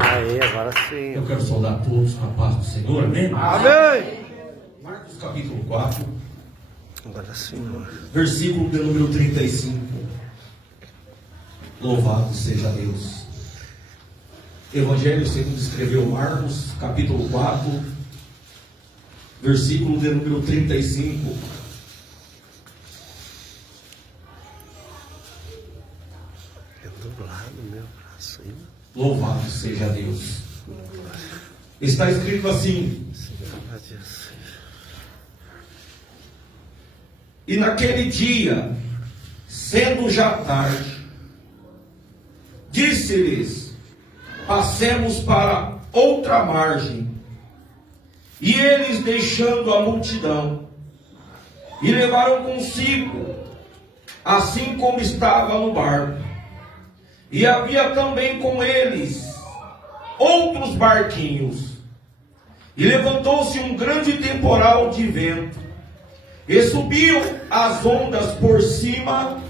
Aí, agora sim. Eu quero saudar todos com a paz do Senhor, amém? Amém. Marcos capítulo 4, Agora sim. versículo de número 35. Louvado seja Deus. Evangelho segundo escreveu Marcos, capítulo 4, versículo de número 35. Eu do lado, meu braço aí. Louvado seja Deus. Está escrito assim: e naquele dia, sendo já tarde, disse-lhes: passemos para outra margem. E eles, deixando a multidão, e levaram consigo, assim como estava no barco. E havia também com eles outros barquinhos. E levantou-se um grande temporal de vento, e subiam as ondas por cima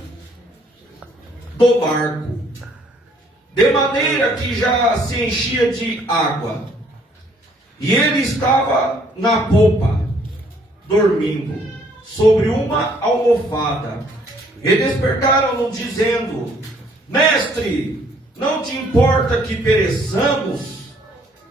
do barco, de maneira que já se enchia de água. E ele estava na popa, dormindo, sobre uma almofada. E despertaram-no, dizendo: Mestre, não te importa que pereçamos?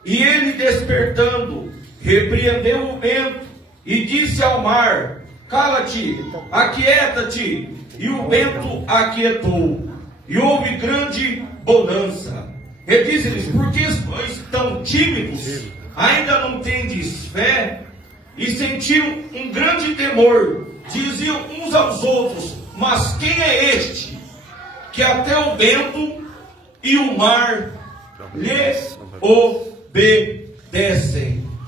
E ele, despertando, repreendeu o vento e disse ao mar: cala-te, aquieta-te. E o vento aquietou, e houve grande bonança. E disse-lhes: por que sois tão tímidos? Ainda não tendes fé? E sentiram um grande temor. Diziam uns aos outros: mas quem é este, que até o vento e o mar lhe obedecem?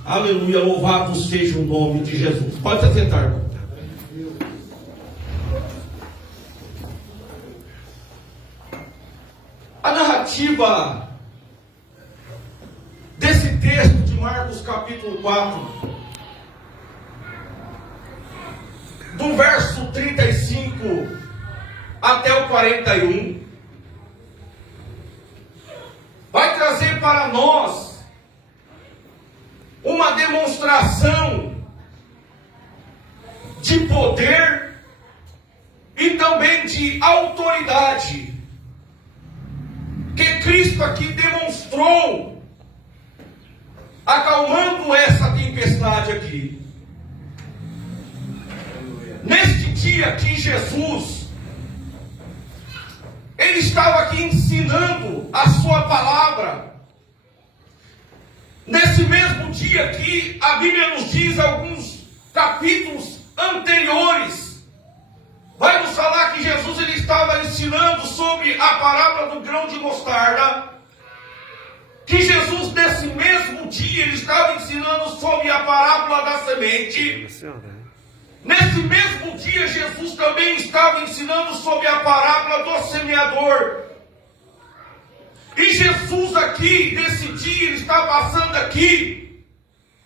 Aleluia, louvado seja o nome de Jesus. Pode se sentar, irmão. A narrativa desse texto de Marcos capítulo 4, do verso 35 até o 41, vai trazer para nós uma demonstração de poder e também de autoridade que Cristo aqui demonstrou, acalmando essa tempestade aqui. Neste dia aqui, Jesus, ele estava aqui ensinando a sua palavra. Nesse mesmo dia aqui, a Bíblia nos diz alguns capítulos anteriores, vai nos falar que Jesus ele estava ensinando sobre a parábola do grão de mostarda. Que Jesus, nesse mesmo dia, ele estava ensinando sobre a parábola da semente. Nesse mesmo dia, Jesus também estava ensinando sobre a parábola do semeador. E Jesus aqui, nesse dia, ele está passando aqui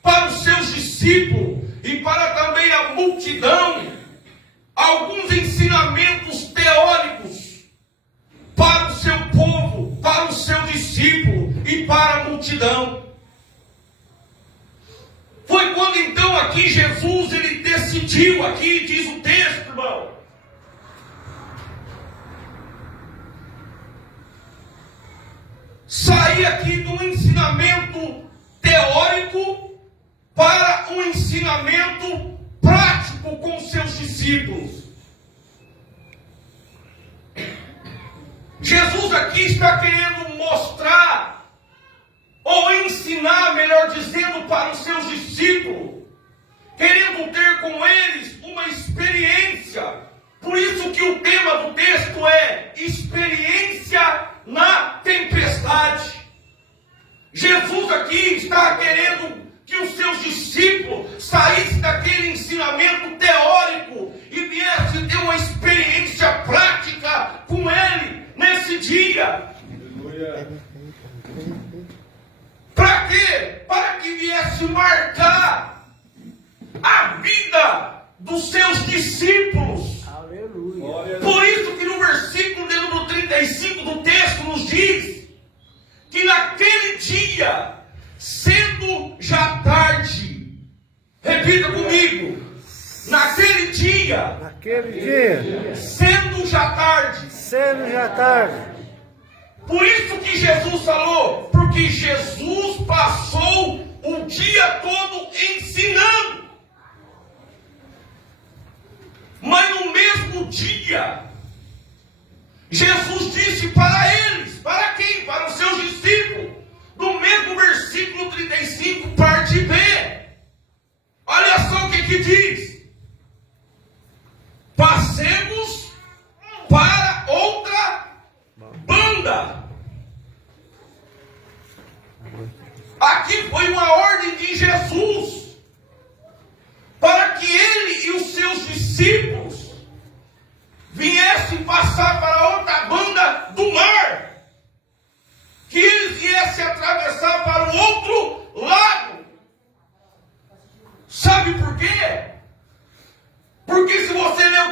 para os seus discípulos e para também a multidão alguns ensinamentos teóricos para o seu povo, para o seu discípulo e para a multidão. Foi quando então aqui Jesus ele decidiu, aqui diz o texto, irmão, sair aqui do ensinamento teórico para um ensinamento prático com seus discípulos. Jesus aqui está querendo mostrar, ou ensinar, melhor dizendo, para os seus discípulos, querendo ter com eles uma experiência. Por isso que o tema do texto é experiência na tempestade. Jesus aqui está querendo que os seus discípulos saíssem daquele ensinamento teórico e viessem ter uma experiência prática com ele nesse dia. Para quê? Para que viesse marcar a vida dos seus discípulos. Aleluia. Por isso que no versículo de número 35 do texto nos diz que naquele dia, sendo já tarde. Por isso que Jesus falou, porque Jesus passou o dia todo ensinando. Mas no mesmo dia, Jesus disse para eles, para quem? Para os seus discípulos, no mesmo versículo 35, parte B. Olha só o que diz. Passemos para outra banda. Aqui foi uma ordem de Jesus para que ele e os seus discípulos viessem passar para outra banda do mar, que eles viessem atravessar para o outro lado. Sabe por quê? Porque se você ler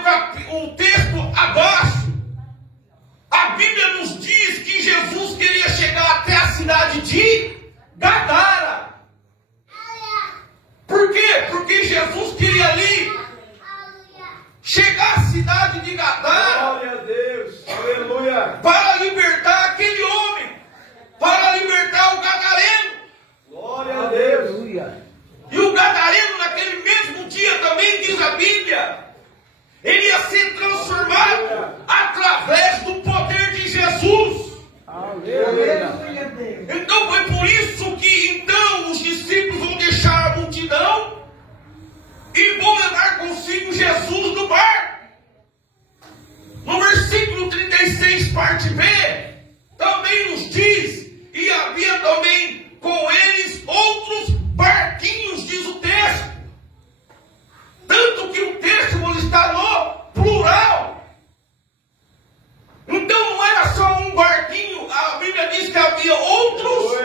o texto abaixo, a Bíblia nos diz que Jesus queria chegar até a cidade de Gadara. Por quê? Porque Jesus queria ali chegar à cidade de Gadara. Glória a Deus, aleluia. Para libertar aquele homem, para libertar o gadareno. Glória a Deus. E o gadareno naquele mesmo dia também, diz a Bíblia, ele ia ser transformado através do poder de Jesus. Então foi por isso que então os discípulos vão deixar a multidão e vão levar consigo Jesus no barco. No versículo 36, parte B, também nos diz, e havia também com eles outros barquinhos, diz o texto. Tanto que o texto está no plural. Então não era só um barquinho, a Bíblia diz que havia outros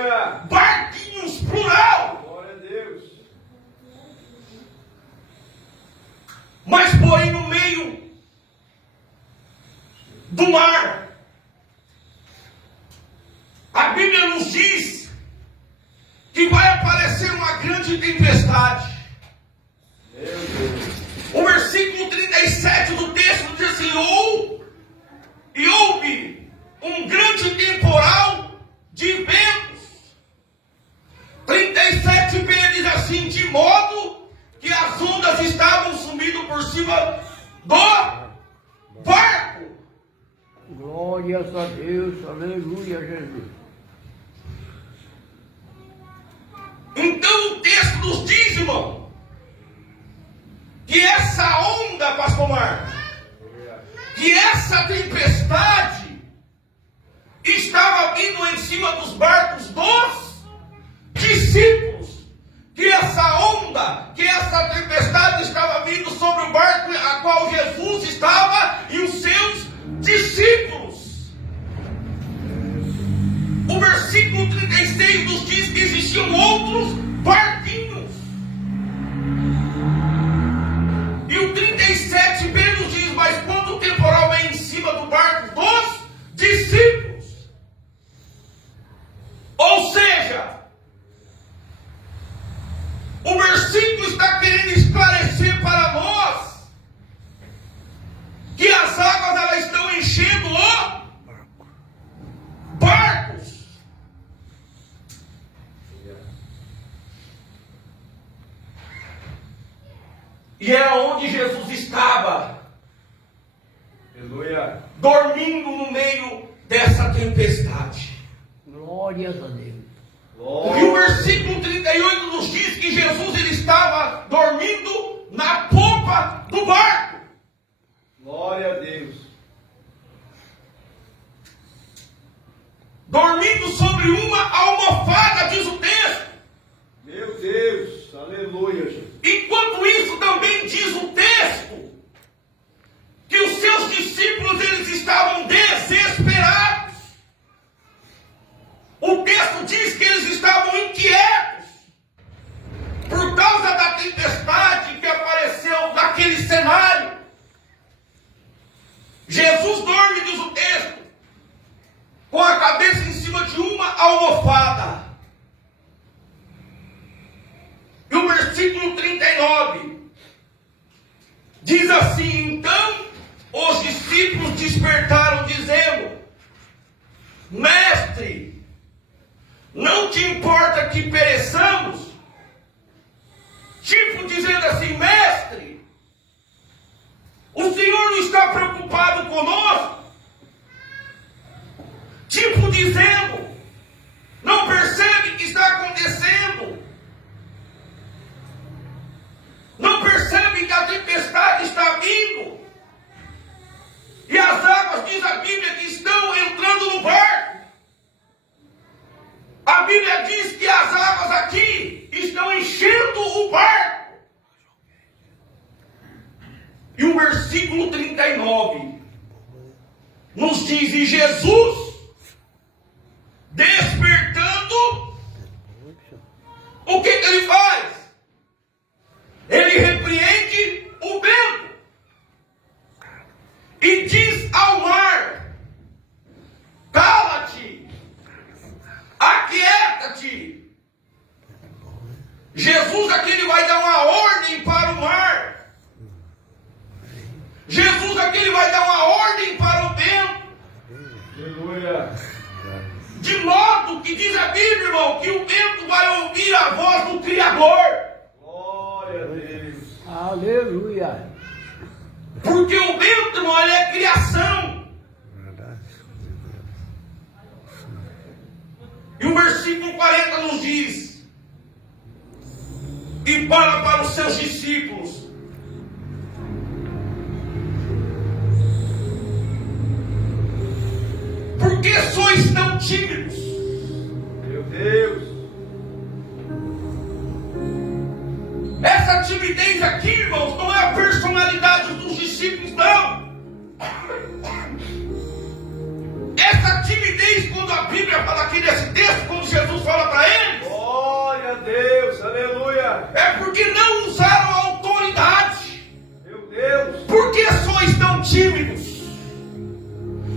barquinhos, plural. Glória a Deus. Mas porém no meio do mar, a Bíblia nos diz que vai aparecer uma grande tempestade. O versículo 37 do texto diz assim: e houve um grande temporal de ventos. 37b diz assim: de modo que as ondas estavam subindo por cima do barco. Glórias a Deus, aleluia, Jesus. Então o texto nos diz, irmão, que essa onda, pastor Marcos, que essa tempestade estava vindo em cima dos barcos dos discípulos, que essa onda, que essa tempestade estava vindo sobre o barco a qual Jesus estava e os seus discípulos. O versículo 36 nos diz que existiam outros barquinhos. E o 37b nos diz: mas quando o temporal vem em cima do barco dos discípulos, ou seja, o versículo está querendo esclarecer para nós que as águas elas estão enchendo barcos. E era onde Jesus estava, Aleluia. dormindo no meio dessa tempestade. Glórias a Deus. E o versículo 38 nos diz que Jesus ele estava dormindo na popa do barco. Glória a Deus. Dormindo sobre uma almofada, diz o texto. Meu Deus, aleluia, Jesus. Enquanto isso também diz o texto que os seus discípulos eles estavam desesperados. O texto diz que eles estavam inquietos por causa da tempestade que apareceu naquele cenário. Jesus dorme, diz o texto, com a cabeça em cima de uma almofada. E o versículo 39 diz assim: Mestre, não te importa que pereçamos? Tipo dizendo assim, mestre, o Senhor não está preocupado conosco? Tipo dizendo, não percebe o que está acontecendo? Não percebe que a tempestade está vindo? E as águas, diz a Bíblia, que estão entrando no barco. A Bíblia diz que as águas aqui estão enchendo o barco. E o versículo 39 nos diz, e Jesus, despertando, o que ele faz? Ele repreende o vento e diz ao mar, cala-te, aquieta-te. Jesus aqui ele vai dar uma ordem para o mar. Jesus aqui ele vai dar uma ordem para o vento. Aleluia. De modo que diz a Bíblia, irmão, que o vento vai ouvir a voz do Criador. Glória a Deus. Aleluia. Porque o vento, irmão, ele é criação. Verdade. E o versículo 40 nos diz, e fala para os seus discípulos, por que sois tão tímidos? Meu Deus. Essa timidez aqui, irmãos, não é a personalidade dos discípulos, não. Essa timidez, quando a Bíblia fala aqui nesse texto, quando Jesus fala para eles, Glória a Deus. Aleluia. é porque não usaram a autoridade. Meu Deus. Por que sois tão tímidos?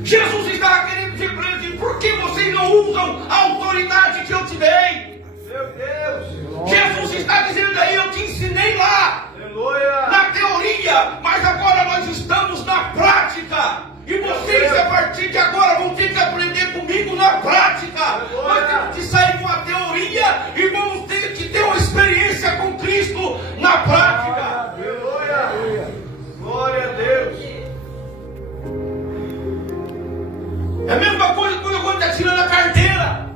Jesus estava querendo dizer para eles, por que vocês não usam a autoridade que eu te dei? Meu Deus. Jesus está dizendo aí, eu te ensinei lá, Aleluia. na teoria, mas agora nós estamos na prática. E vocês, a partir de agora, vão ter que aprender comigo na prática. Nós temos que sair com a teoria e vamos ter que ter uma experiência com Cristo na prática. Aleluia. Glória a Deus. É a mesma coisa quando está tirando a carteira.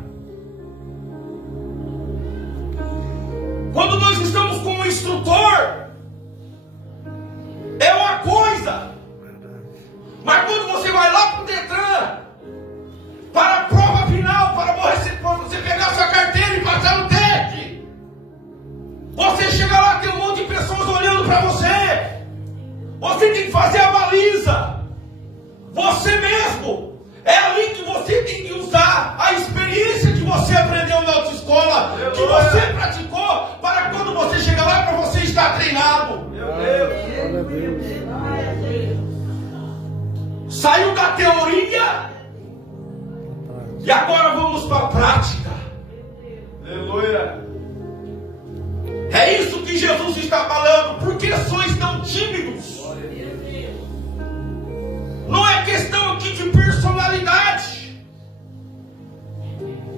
Quando nós estamos com um instrutor, é uma coisa. Mas quando você vai lá para o Detran, para a prova final, para você pegar sua carteira e passar no teste, você chega lá, tem um monte de pessoas olhando para você. Você tem que fazer a baliza. Você mesmo. É ali que você tem que usar a experiência que você aprendeu na autoescola, que você praticou, para quando você chegar lá, para você estar treinado. Meu Deus. Saiu da teoria e agora vamos para a prática. Aleluia. É isso que Jesus está falando. Por que sois tão tímidos? Não é questão aqui de personalidade.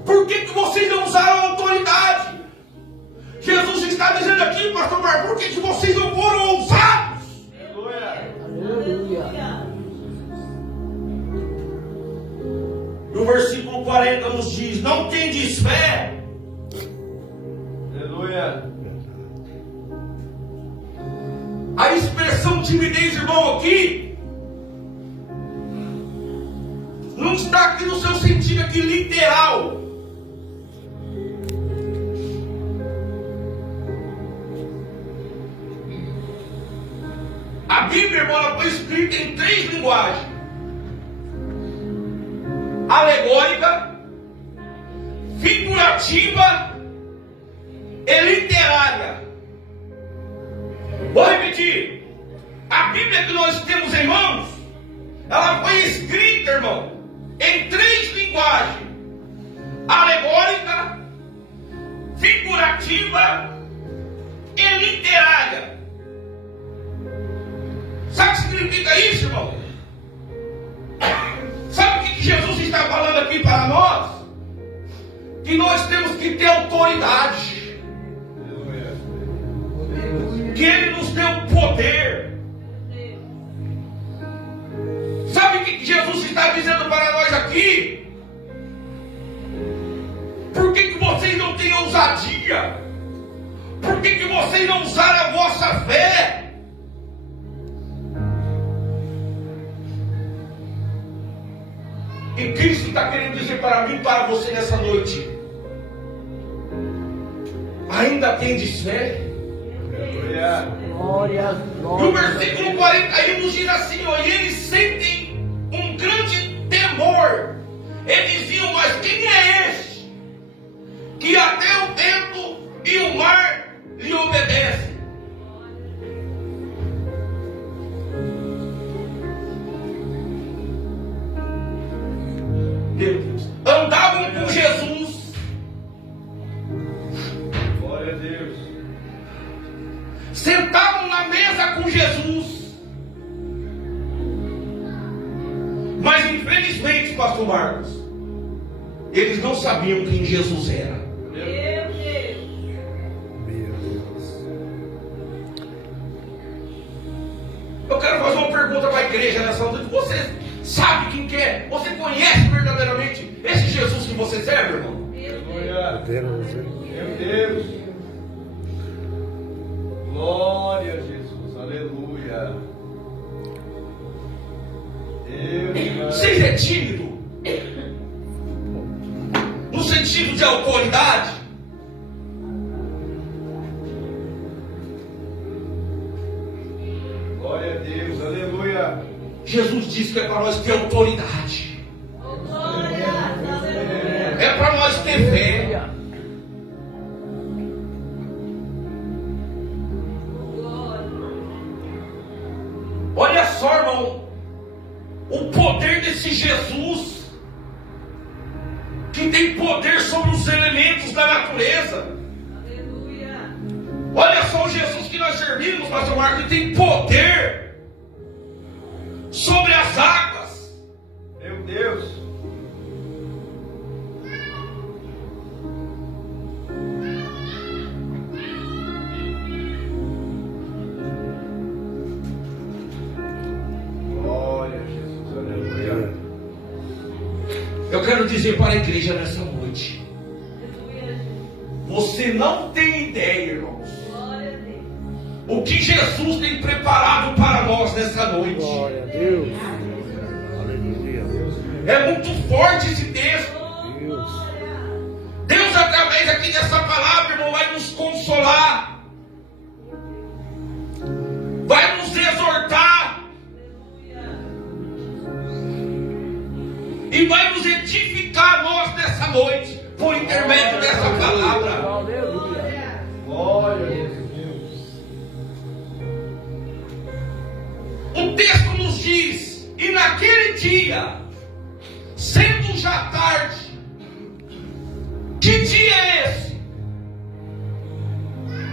Por que vocês não usaram a autoridade? Jesus está dizendo aqui, pastor Marcos, por que vocês não foram ousados? Aleluia. Aleluia. E o versículo 40 nos diz, não tendes fé. Aleluia. A expressão timidez, irmão, aqui não está aqui no seu sentido aqui literal. A Bíblia, irmão, ela foi escrita em 3 linguagens: alegórica, figurativa e literária. Vou repetir. A Bíblia que nós temos em mãos, ela foi escrita, irmão, em 3 linguagens: alegórica, figurativa e literária. Sabe o que significa isso, irmão? Sabe o que Jesus está falando aqui? aqui para nós que nós temos que ter autoridade, que Ele nos deu poder. Sabe o que Jesus está dizendo para nós aqui? Por que vocês não têm ousadia? Por que vocês não usaram a vossa fé? E Cristo está querendo dizer para mim e para você nessa noite: ainda tendes fé? Glória, E o glória. versículo 41 nos diz assim: ó, e eles sentem um grande temor. Eles diziam: mas quem é este que até o vento e o mar lhe obedecem? Meu Deus. Andavam com Jesus, Glória a Deus. sentavam na mesa com Jesus, mas infelizmente, pastor Marcos, eles não sabiam quem Jesus era. Meu Deus. Eu quero fazer uma pergunta para a igreja nessa noite. Você sabe quem que é? Você conhece verdadeiramente esse Jesus que você serve, irmão? Aleluia. Deus, hein? Meu Deus. Glória a Jesus. Aleluia. Deus. Vocês é tímido? No sentido de autoridade? Glória a Deus. Aleluia. Jesus disse que é para nós ter autoridade. É para nós ter fé. Olha só, irmão, o poder desse Jesus, que tem poder sobre os elementos da natureza. Olha só o Jesus que nós servimos, pastor Marcos, que tem poder sobre as águas. Meu Deus. Glória a Jesus. Aleluia. Eu quero dizer para a igreja nessa noite: você não tem ideia, irmãos, o que Jesus tem preparado para nós nessa noite. Glória a Deus. Aleluia. É muito forte esse texto. Deus. Deus, através aqui dessa palavra, irmão, vai nos consolar, vai nos exortar e vai nos edificar nós nessa noite, por intermédio dessa palavra. Aleluia. Glória a Jesus. O texto nos diz: e naquele dia, sendo já tarde. Que dia é esse?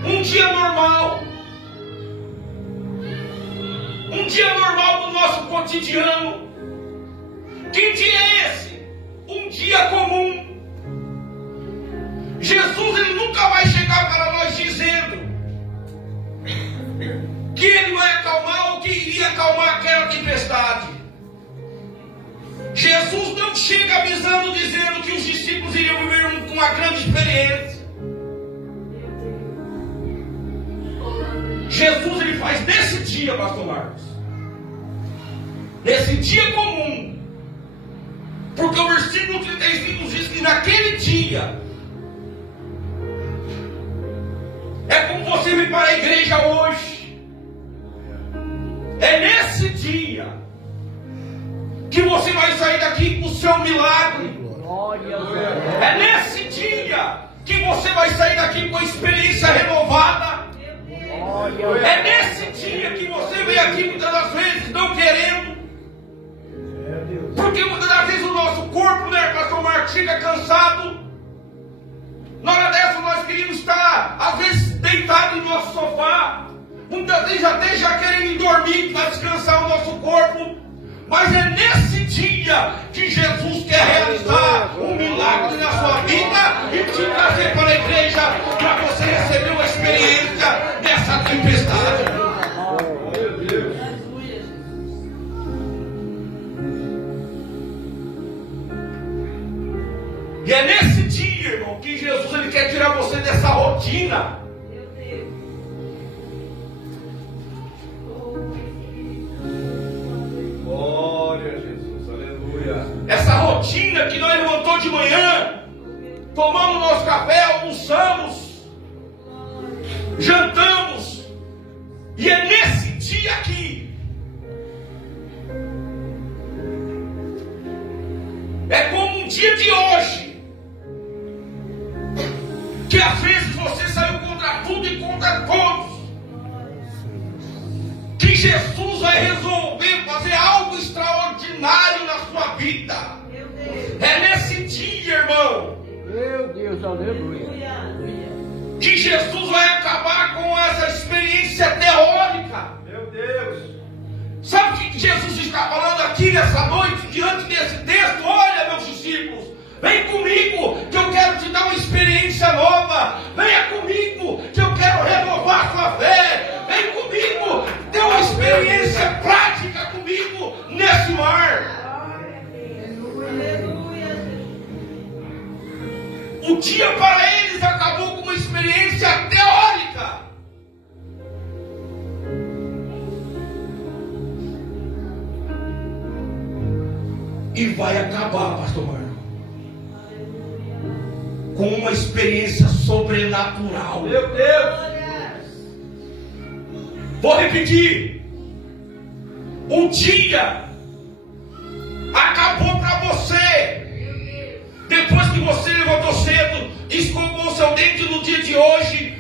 Um dia normal. Um dia normal do nosso cotidiano. Que dia é esse? Um dia comum. Jesus, ele nunca vai chegar para nós dizendo que ele vai acalmar ou que iria acalmar aquela tempestade. Jesus não chega avisando, dizendo que os discípulos iriam viver uma grande experiência. Jesus, ele faz nesse dia, pastor Marcos, nesse dia comum, porque o versículo 35 nos diz que naquele dia, é como você vem para a igreja hoje, é nesse dia que você vai sair daqui com o seu milagre. Glória, É nesse dia que você vai sair daqui com a experiência renovada. glória. É nesse dia que você vem aqui muitas das vezes não querendo. Porque muitas das vezes o nosso corpo, né, pastor Marcos, chega cansado. Na hora dessa nós queríamos estar, às vezes, deitado no nosso sofá. Muitas vezes até já querendo dormir para descansar o nosso corpo. Mas é nesse dia que Jesus quer realizar um milagre na sua vida e te trazer para a igreja para você receber uma experiência dessa tempestade. Meu Deus. E é nesse dia, irmão, que Jesus ele quer tirar você dessa rotina. Glória a Jesus. Aleluia. Essa rotina que nós levantamos de manhã, tomamos nosso café, almoçamos, jantamos. E é nesse dia aqui. É como um dia de hoje. Que às vezes você saiu contra tudo e contra todos. Que Jesus vai resolver fazer algo extraordinário na sua vida. É nesse dia, irmão, Meu Deus, aleluia. que Jesus vai acabar com essa experiência teórica. Meu Deus. Sabe o que Jesus está falando aqui nessa noite, diante desse texto? Olha, meus discípulos, vem comigo, que eu quero te dar uma experiência nova. Venha comigo, que eu quero renovar sua fé. Vem comigo, ter uma experiência prática comigo nesse mar. O dia para eles acabou com uma experiência teórica. E vai acabar, pastor Marco, com uma experiência sobrenatural. Meu Deus. Vou repetir. O dia acabou para você. Depois que você levantou cedo, escovou seu dente no dia de hoje,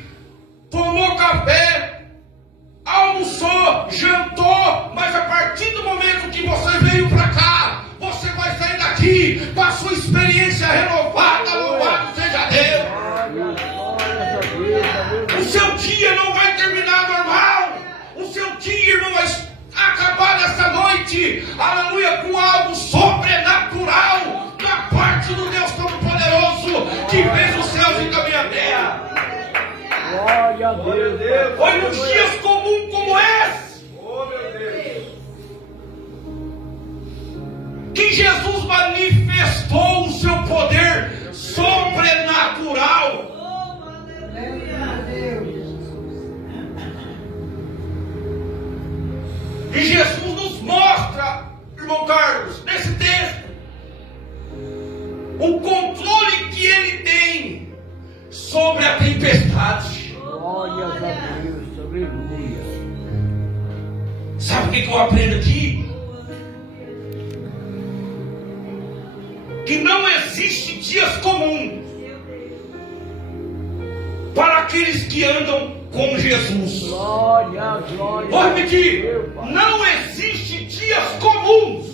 tomou café, almoçou, jantou, mas a partir do momento que você veio para cá, você vai sair daqui com a sua experiência renovada. Louvado seja Deus. Glória a Deus, aleluia. O seu dia não vai terminar normal. O seu dia, irmão, vai acabar nessa noite, aleluia, com algo sobrenatural da parte do Deus Todo-Poderoso que fez os céus e também a terra. Glória a Glória a Deus. Deus. Foi nos dias comuns como esse Oh, meu Deus. que Jesus manifestou o seu poder sobrenatural. E Jesus nos mostra, irmão Carlos, nesse texto, o controle que ele tem sobre a tempestade. Glória a Deus, aleluia. Sabe o que eu aprendo aqui? Que não existe dias comuns para aqueles que andam com Jesus. Glória, glória. Vou repetir, Meu Pai. não existe dias comuns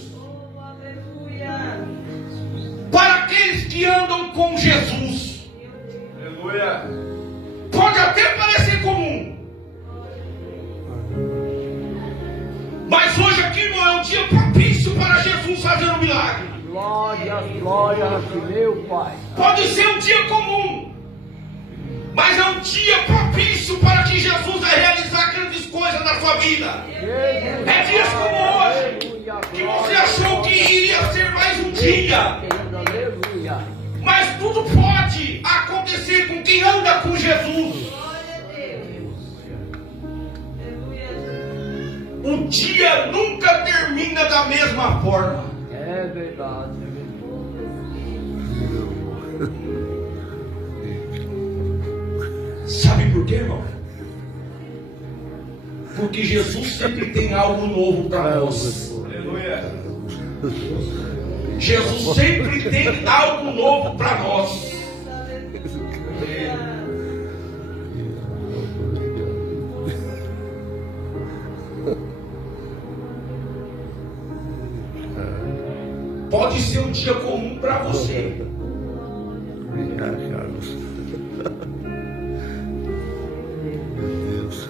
para aqueles que andam com Jesus. Aleluia. Pode até parecer comum, mas hoje aqui não é um dia propício para Jesus fazer um milagre. Glória, glória a ti, meu Pai. Pode ser um dia comum, mas é um dia propício para que Jesus vai realizar grandes coisas na sua vida. É dias como hoje, que você achou que iria ser mais um dia, Aleluia. mas tudo pode acontecer com quem anda com Jesus. O dia nunca termina da mesma forma. É verdade. Sabe por quê, irmão? Porque Jesus sempre tem algo novo para nós. Aleluia. Jesus sempre tem algo novo para nós. Pode ser um dia comum para você, Obrigado, Carlos. Meu Deus.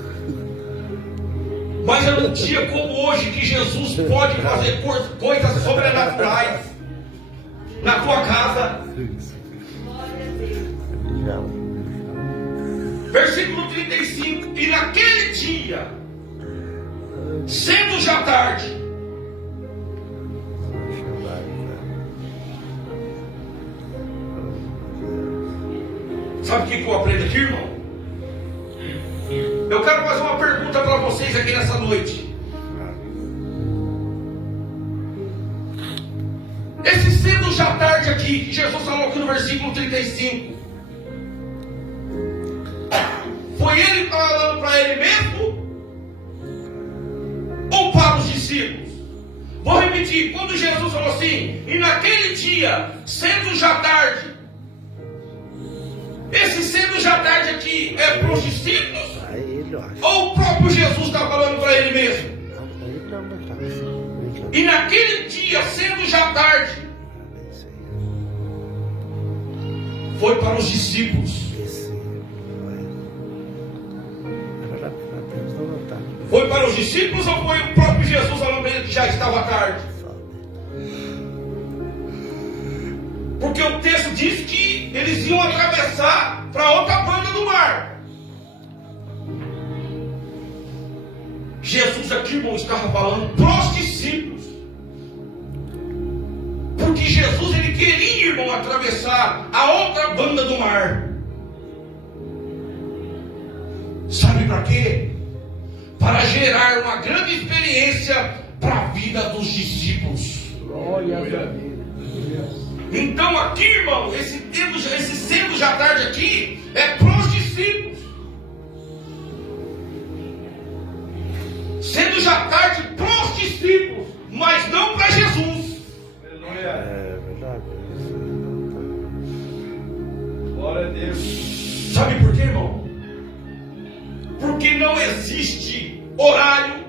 Mas é num dia como hoje que Jesus pode fazer coisas sobrenaturais na tua casa. Versículo 35. E naquele dia, sendo já tarde, sabe o que eu aprendo aqui, irmão? Eu quero fazer uma pergunta para vocês aqui nessa noite. Esse sendo já tarde aqui, que Jesus falou aqui no versículo 35, foi ele falando para ele mesmo? Ou para os discípulos? Vou repetir, quando Jesus falou assim, e naquele dia, sendo já tarde, esse sendo já tarde aqui é para os discípulos? Ou o próprio Jesus está falando para ele mesmo? E naquele dia, sendo já tarde, foi para os discípulos. Foi para os discípulos ou foi o próprio Jesus falando para ele que já estava tarde? Porque o texto diz que eles iam atravessar para outra banda do mar. Jesus aqui, irmão, estava falando para os discípulos. Porque Jesus, ele queria, irmão, atravessar a outra banda do mar. Sabe para quê? Para gerar uma grande experiência para a vida dos discípulos. Glória a Deus. Então aqui, irmão, esse sendo já tarde aqui é para os discípulos. Sendo já tarde para os discípulos, mas não para Jesus. Aleluia. É verdade. Glória a Deus. Sabe por quê, irmão? Porque não existe horário,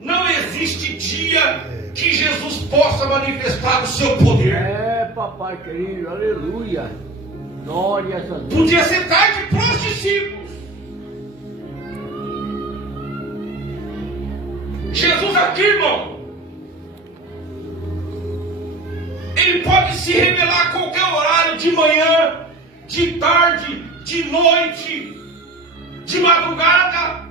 não existe dia que Jesus possa manifestar o seu poder. É, papai querido, aleluia. Glória a Deus. Podia ser tarde para os discípulos. Jesus aqui, irmão, ele pode se revelar a qualquer horário, de manhã, de tarde, de noite, de madrugada.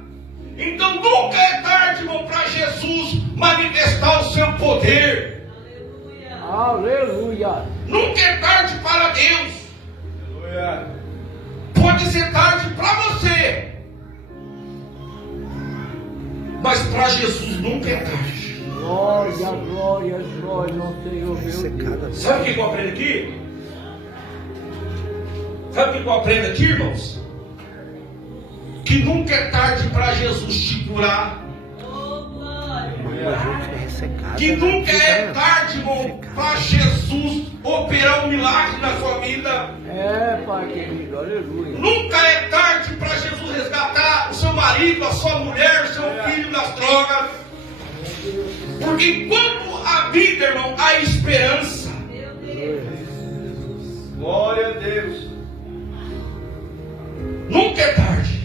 Então nunca é tarde, irmão, para Jesus manifestar o seu poder. Aleluia. Nunca é tarde para Deus. Aleluia. Pode ser tarde para você, mas para Jesus nunca é tarde. Glória, glória, glória ao Senhor, meu Deus. Sabe o que eu aprendo aqui? Sabe o que eu aprendo aqui, irmãos? Que nunca é tarde para Jesus te curar. Que nunca é tarde, irmão, para Jesus operar um milagre na sua vida. É, pai querido, aleluia. Nunca é tarde para Jesus resgatar o seu marido, a sua mulher, o seu filho das drogas. Porque enquanto há vida, irmão, há esperança. Glória a Deus. Nunca é tarde.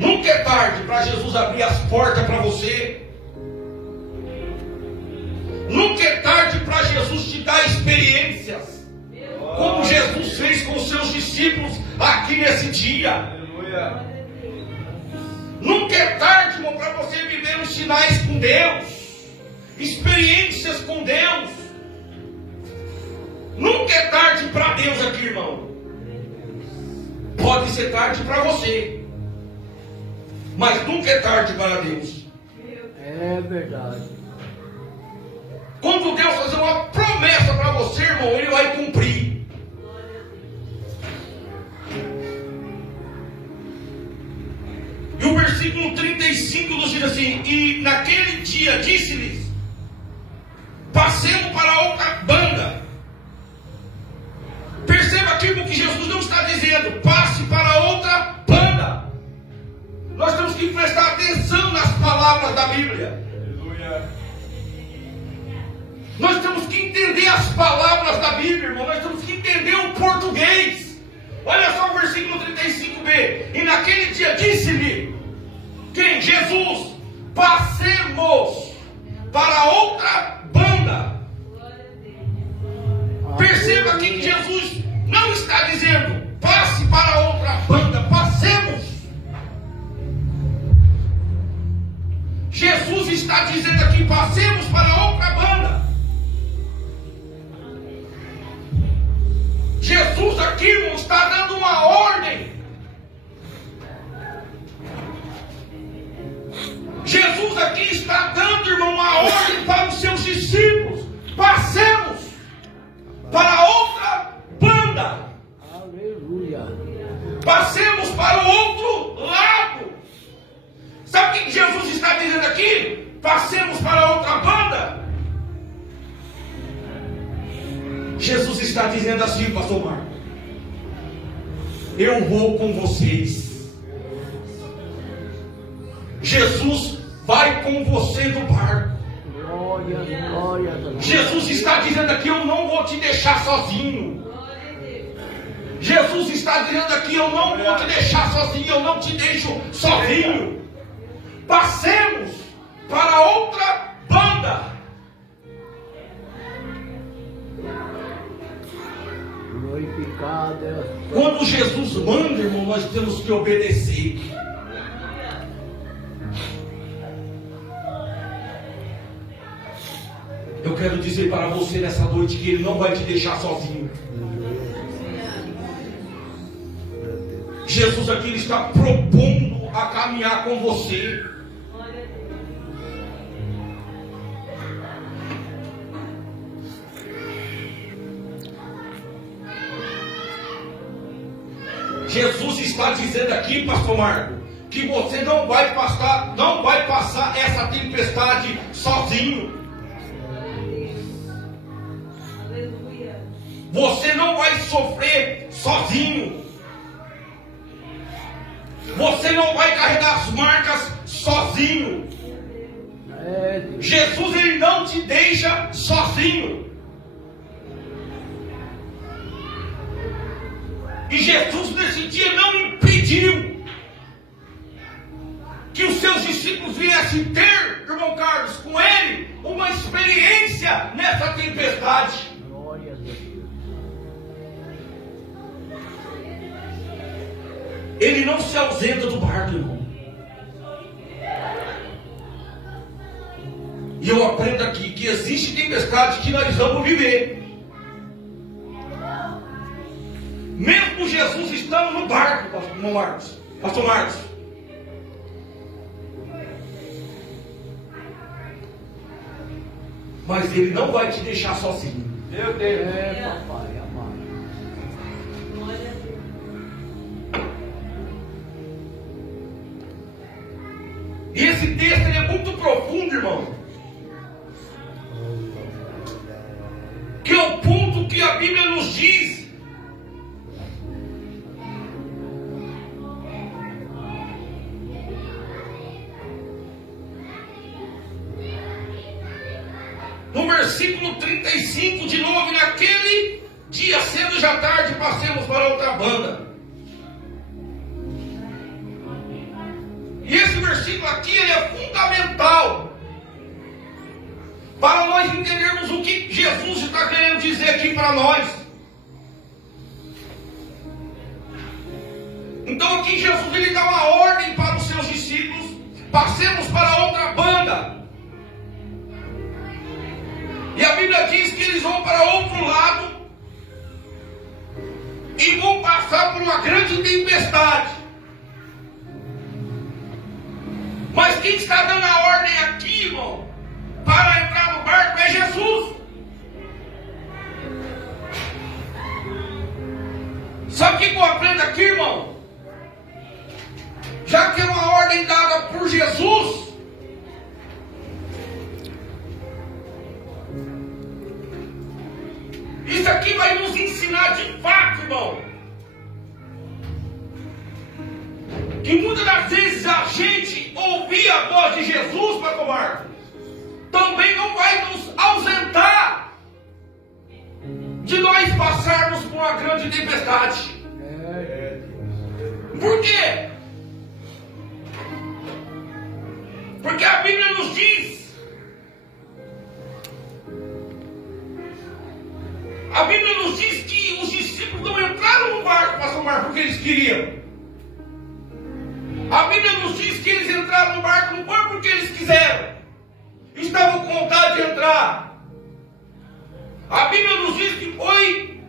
Nunca é tarde para Jesus abrir as portas para você. Nunca é tarde para Jesus te dar experiências, como Jesus fez com os seus discípulos aqui nesse dia. Aleluia. Nunca é tarde, irmão, para você viver os sinais com Deus, experiências com Deus. Nunca é tarde para Deus aqui, irmão. Pode ser tarde para você, mas nunca é tarde para Deus. É verdade. Quando Deus fazer uma promessa para você, irmão, Ele vai cumprir. E o versículo 35 nos diz assim: e naquele dia disse-lhes: passemos para outra banda. Perceba aqui, irmão, que Jesus não está dizendo passe para outra banda. Nós temos que prestar atenção nas palavras da Bíblia. Aleluia. Nós temos que entender as palavras da Bíblia, irmão. Nós temos que entender o português. Olha só o versículo 35b. E naquele dia disse-lhe, quem? Jesus, passemos para outra banda. Perceba aqui que Jesus não está dizendo, passe para outra banda, passemos. Jesus está dizendo aqui, passemos para outra banda. Jesus aqui, irmão, está dando uma ordem. Jesus aqui está dando, irmão, uma ordem para os seus discípulos. Passemos para outra banda. Aleluia. Passemos para o outro lado. Sabe o que Jesus está dizendo aqui? Passemos para outra banda. Jesus está dizendo assim, pastor Marco, eu vou com vocês. Jesus vai com você no barco. Glória, glória, glória. Jesus está dizendo aqui, eu não vou te deixar sozinho. Jesus está dizendo aqui, eu não vou te deixar sozinho, eu não te deixo sozinho. Passemos para outra banda. Glorificado é Quando Jesus manda, irmão, nós temos que obedecer. Eu quero dizer para você nessa noite que Ele não vai te deixar sozinho. Jesus aqui Ele está propondo a caminhar com você. Jesus está dizendo aqui, pastor Marco, que você não vai passar essa tempestade sozinho. Você não vai sofrer sozinho. Você não vai carregar as marcas sozinho. Jesus Ele não te deixa sozinho. E Jesus nesse dia não impediu que os seus discípulos viessem ter, irmão Carlos, com Ele, uma experiência nessa tempestade. glória a Deus. Ele não se ausenta do barco, irmão. E eu aprendo aqui que existe tempestade que nós vamos viver. Mesmo Jesus estando no barco, pastor Marcos. Mas Ele não vai te deixar sozinho. Meu Deus. Papai, amado. E esse texto ele é muito profundo, irmão. Que é o ponto que a Bíblia nos diz. No versículo 35, de novo, naquele dia, sendo já tarde, passemos para outra banda. E esse versículo aqui ele é fundamental para nós entendermos o que Jesus está querendo dizer aqui para nós. Então aqui Jesus ele dá uma ordem para os seus discípulos: passemos para outra banda. E a Bíblia diz que eles vão para outro lado e vão passar por uma grande tempestade. Mas quem está dando a ordem aqui, irmão, para entrar no barco é Jesus. Sabe o que eu aprendo aqui, irmão? Já que é uma ordem dada por Jesus, isso aqui vai nos ensinar de fato, irmão, que muitas das vezes a gente ouvir a voz de Jesus, pastor Marcos, também não vai nos ausentar de nós passarmos por uma grande tempestade. Por quê? Porque a Bíblia nos diz, que os discípulos não entraram no barco para salvar porque eles queriam. A Bíblia nos diz que eles entraram no barco não foi porque eles quiseram, estavam com vontade de entrar. A Bíblia nos diz que foi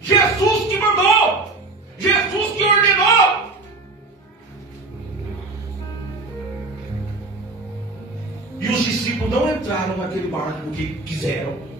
Jesus que mandou, Jesus que ordenou. E os discípulos não entraram naquele barco porque quiseram.